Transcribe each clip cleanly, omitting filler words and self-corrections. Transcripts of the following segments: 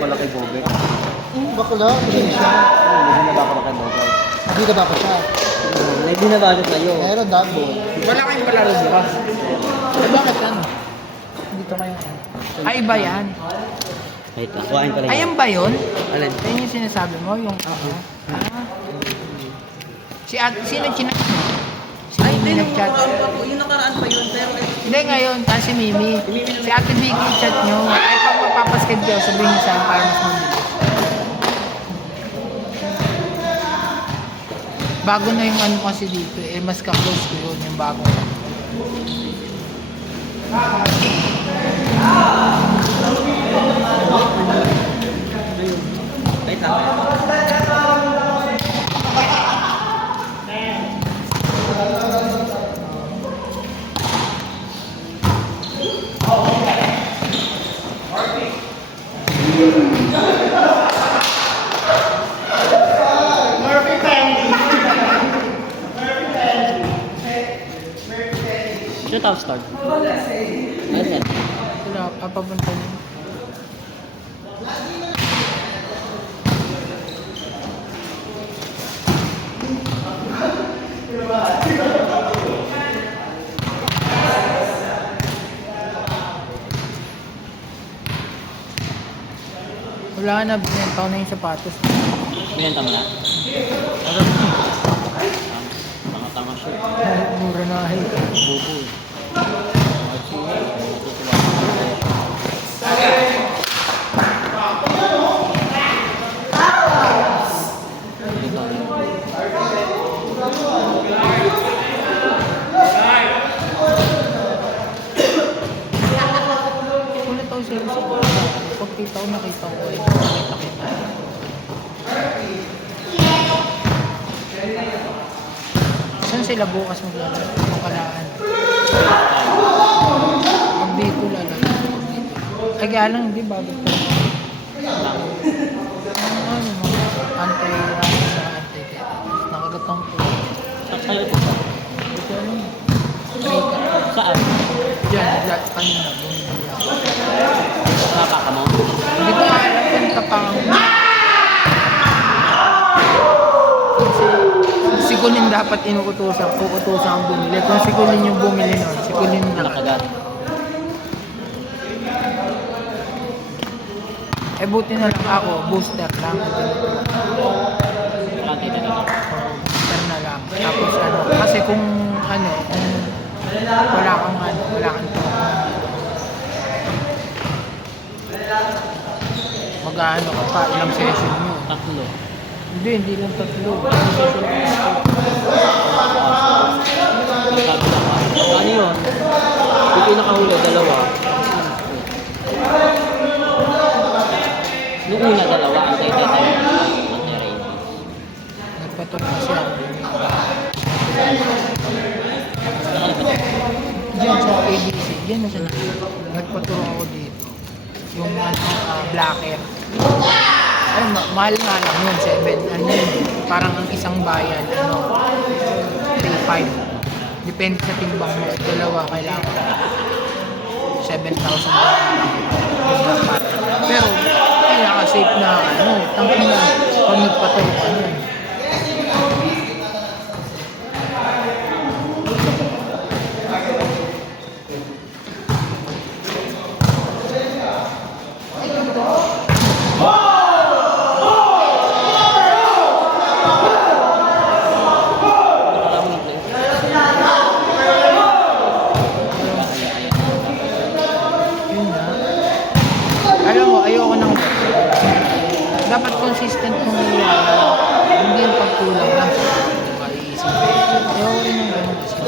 Wala kay Bobek. Bakla, hindi siya. Hindi na ba kay Bobek? Hindi na ba pa siya? Hindi na ba sa'yo? Meron double. Wala kayong palaro bukas. Bakit yan? Dito kayo. Ay, iba yan. Wait lang. Kuhain pala yun. Ayan ba yun? Alin? Ayun yung sinasabi mo, yung sino chinat mo? Si Mimi nag-chat. Yung nakaraan pa yun, pero Hindi, ngayon, si Mimi. Si Ate Vicky chat nyo. Ay, pag mapapasked ko, sabihin niyo sa akin para mas mabilis. Bago na yung ano kasi dito, eh, mas ka-close ko yun, yung bago. Wait lang. Shoot out start. Ayan. Wala, papapunta niyo. Wala na, binenta ko na yung sapatos. Binenta mo na? Alam mo, Tanga-tanga siya. mura na eh. Bubo eh. ko, nakita ko eh. Nakita kita. Saan sila bukas maglalaro? Makalaan. Pag dito lalaro. Ay kaya lang, hindi bago pa. Ano mga anti-rasa sa anti-tetanus. Nakagatong ko. At kayo po ba? Hindi ko alam. Saan? Diyan, kanina. Bumili ako. Nakakamo? Hindi ko alam kung kapang... Si Kulin dapat inuutosan, uutosan ang bumili. Kung si Kulin yung bumili nun, si Kulin na. Nakagat. Eh buti na lang ako, booster lang. Nakakita ka na. Booster na lang. Tapos ano, kasi kung ano, kung wala kang ano, wala kang mag-ano ka pa, ilang session nyo. Tatlo. Hindi lang tatlo. Nagkabila ka. Ano yun? Yung pinakahuli, dalawa. Nung una, dalawa. Anti-tetanus. Anti-rabies. Nagpatulog kasi ako. Saan ka nagpatulog? Diyan sa ABC, diyan na siya nagpatulog ako dito. Yung blacker. Ay, mahal nga lang yun, 7. Ano yun, parang ang isang bayan, 3.5. Depende sa timbang mo. Dalawa kailangan 7,000 dapat. Pero, pinaka-safe na, tangkin na, pag nagpatulog ka nun. Yun na. Alam mo, ayoko nang dapat consistent kung hindi yung pagkulang lang sa maiisip. Ayoko rin ng ganun kasi.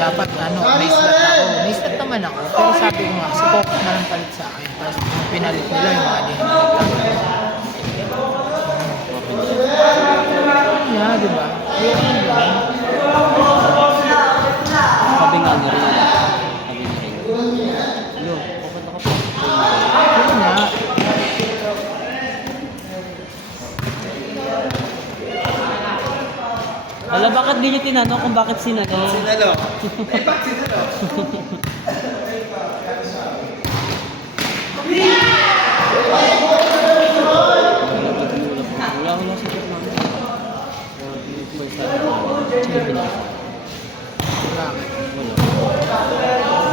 Dapat may slot ako. May slot naman ako. Pero sabi ko nga, si Coco na lang palit sa akin. Tapos pinalit nila yung mga yeah, di ba? Ayoko nang ganun. Sabi nga ni Rin. Sabi ni Rin. Hello, pupunta ka pa. Yun nga. Wala, bakit di nyo tinanong kung bakit sinalo? Sinalo. Eh, bakit sinalo? Wala sa chat namin. Bakit? Wala.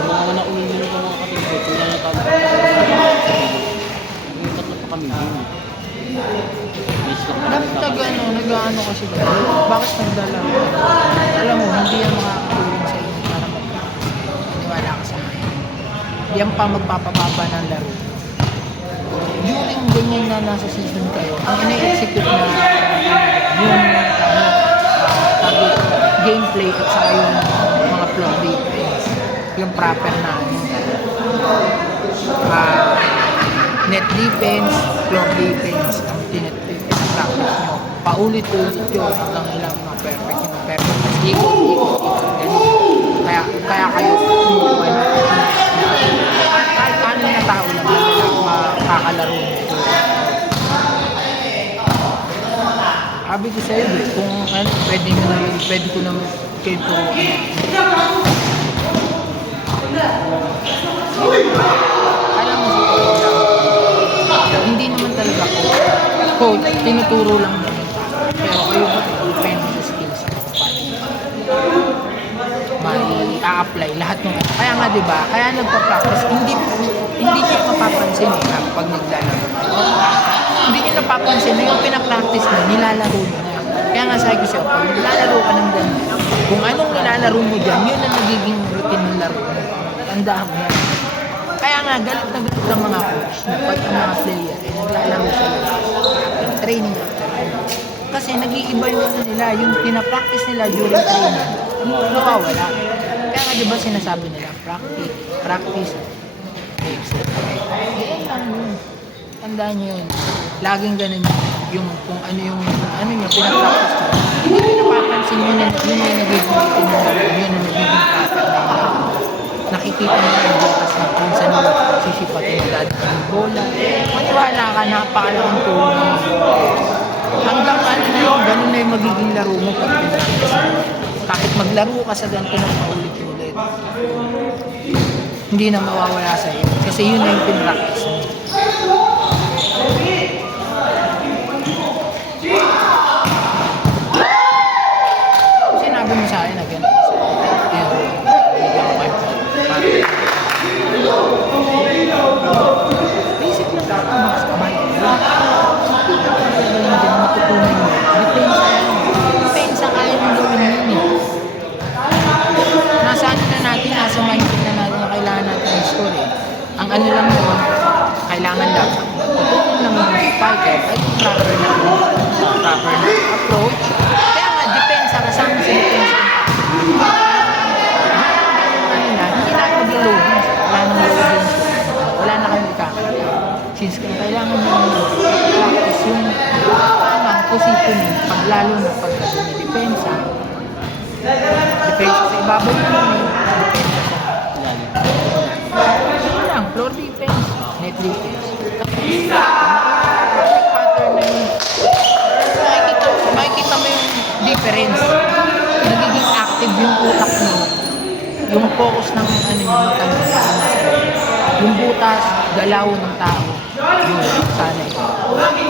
Mga umiinom ko mga katigit. Wala na tawag. May tatlo pa kami din. May stock na Dapat nag-ano kasi ba? Bakit nagdalaro? Alam mo, hindi yan makakatulong sa inyo para mag-practice. Maniwala ka sa akin. Hindi yan pa magpapababa ng laro. During ganyan na nasa season kayo, ang ina-execute na yung gameplay at saka yung mga floor defense, yung proper na net defense, floor defense, ang practice nyo. Paulit-ulit yun hanggang ilang perfect yung perfect. Tapos ikot. Kaya kayo kumukuha na kahit ano na tao lang makakalaro nito. Sabi ko sa'yo, kung ano, pwede ko naman kayo turuan. Alam mo hindi naman talaga ako. Tinuturo lang naman. Pero kayo ba depende sa skills ko paano i-apply lahat ng kaya nga diba, kaya nagpa-practice hindi niyo mapapansin pag naglalaro. Hindi niyo napapansin na yung pinapractice mo, nilalaro mo na. Kaya nga sabi ko sa'yo, pag nilalaro ka ng ganun, kung anong nilalaro mo dyan, yun ang nagiging routine ng laro mo. Tandaan mo yan. Kaya nga, galit na galit ng mga coach na pag ang mga player ay naglalaro sila training after training. Kasi nag-iiba yung ano nila, yung pinapractice nila during training, nawawala. Kaya nga diba sinasabi nila, practice. extra. Ganyan lang yun. Tandaan nyo yun. Laging ganun yun. Yung kung ano yung pinapractice nyo. Hindi nyo napapansin yun yung nagiging routine nyo. Yun yung nagiging pattern na nakikita nyo yung bukas na kung saan nyo sisipatin yung dadaan yung bola. Maniwala ka, napakalaking tulong. Hanggang ano na yun, ganun na yung magiging laro mo pag pinractice mo. Kahit maglaro ka sa ganito ng paulit-ulit, hindi na mawawala sa'yo. Kasi yun na yung pinractice mo. Sinabi mo sa akin na gano'n. Basic lang ka. Mas kamay. Matutunan mo. Depensa kaya mo gawin yun eh. Nasa ano na natin, nasa mindset na natin na kailangan natin ng score eh. Ang ano lang yun, kailangan lang. Tutunan lang yung fighter ay yung proper na approach. Kaya nga, depensa kasama sa depensa. Ano na, hindi na mag-loading. Wala nang loading. Wala na kayong kakaya. Since kailangan mo practice yung tamang position paglalo na pagkaso na depensa. Depensa sa ibabaw yun depensa sa yun lang, floor defense, net defense. Pattern na yun. Makikita mo yung difference. Nagiging active yung utak mo. Yung focus ng ano yung mata mo. Yung butas, galaw ng tao. Yun, sana yun.